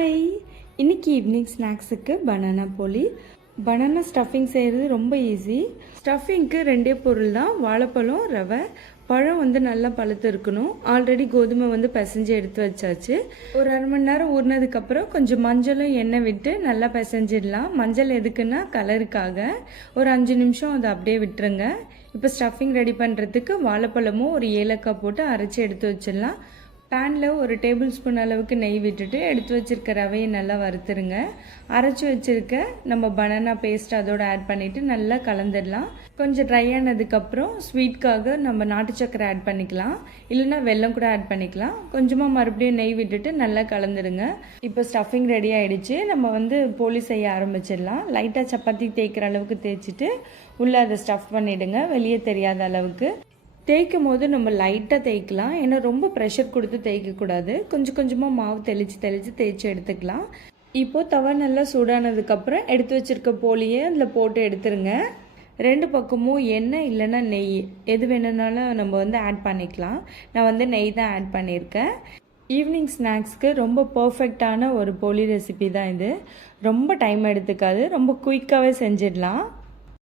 Hi, இன்னைக்கு evening ஸ்நாக்ஸுக்கு banana போலி. பனானா ஸ்டஃபிங் செய்கிறது ரொம்ப ஈஸி. ஸ்டஃபிங்க்கு ரெண்டே பொருள் தான், வாழைப்பழம், ரவை. பழம் நல்லா பழுத்து இருக்கணும். ஆல்ரெடி கோதுமை பிசைஞ்சு எடுத்து வச்சாச்சு. ஒரு அரை மணி நேரம் ஊறினதுக்கப்புறம் கொஞ்சம் மஞ்சளும் எண்ணெய் விட்டு நல்லா பிசைஞ்சிடலாம். மஞ்சள் எதுக்குன்னா கலருக்காக. ஒரு 5 நிமிஷம் அதை அப்படியே விட்டுருங்க. இப்போ ஸ்டஃபிங் ரெடி பண்ணுறதுக்கு வாழைப்பழமும் ஒரு ஏலக்காய் போட்டு அரைச்சி எடுத்து வச்சிடலாம். பேனில் ஒரு டேபிள் ஸ்பூன் அளவுக்கு நெய் விட்டுட்டு எடுத்து வச்சுருக்க ரவையை நல்லா வறுத்துருங்க. அரைச்சி வச்சுருக்க நம்ம பனானா பேஸ்ட் அதோடு ஆட் பண்ணிவிட்டு நல்லா கலந்துடலாம். கொஞ்சம் ட்ரை ஆனதுக்கப்புறம் ஸ்வீட்காக நம்ம நாட்டு சக்கரை ஆட் பண்ணிக்கலாம், இல்லைனா வெல்லம் கூட ஆட் பண்ணிக்கலாம். கொஞ்சமாக மறுபடியும் நெய் விட்டுட்டு நல்லா கலந்துடுங்க. இப்போ ஸ்டஃபிங் ரெடி ஆகிடுச்சு. நம்ம போலி செய்ய ஆரம்பிச்சிடலாம். லைட்டாக சப்பாத்தி தேய்க்கிற அளவுக்கு தேய்ச்சிட்டு உள்ளே அதை ஸ்டஃப் பண்ணிவிடுங்க, வெளியே தெரியாத அளவுக்கு. தேய்க்கும் போது நம்ம லைட்டாக தேய்க்கலாம், ஏன்னா ரொம்ப ப்ரெஷர் கொடுத்து தேய்க்கக்கூடாது. கொஞ்சம் கொஞ்சமாக மாவு தெளித்து தேய்ச்சி எடுத்துக்கலாம். இப்போது தவா நல்லா சூடானதுக்கப்புறம் எடுத்து வச்சுருக்க போலியை அதில் போட்டு எடுத்துருங்க. 2 பக்கமும் எண்ணெய் இல்லைன்னா நெய் எது வேணும்னாலும் நம்ம ஆட் பண்ணிக்கலாம். நான் நெய் தான் ஆட் பண்ணியிருக்கேன். ஈவினிங் ஸ்நாக்ஸ்க்கு ரொம்ப பர்ஃபெக்டான ஒரு போலி ரெசிபி தான் இது. ரொம்ப டைம் எடுத்துக்காது, ரொம்ப குயிக்காகவே செஞ்சிடலாம்.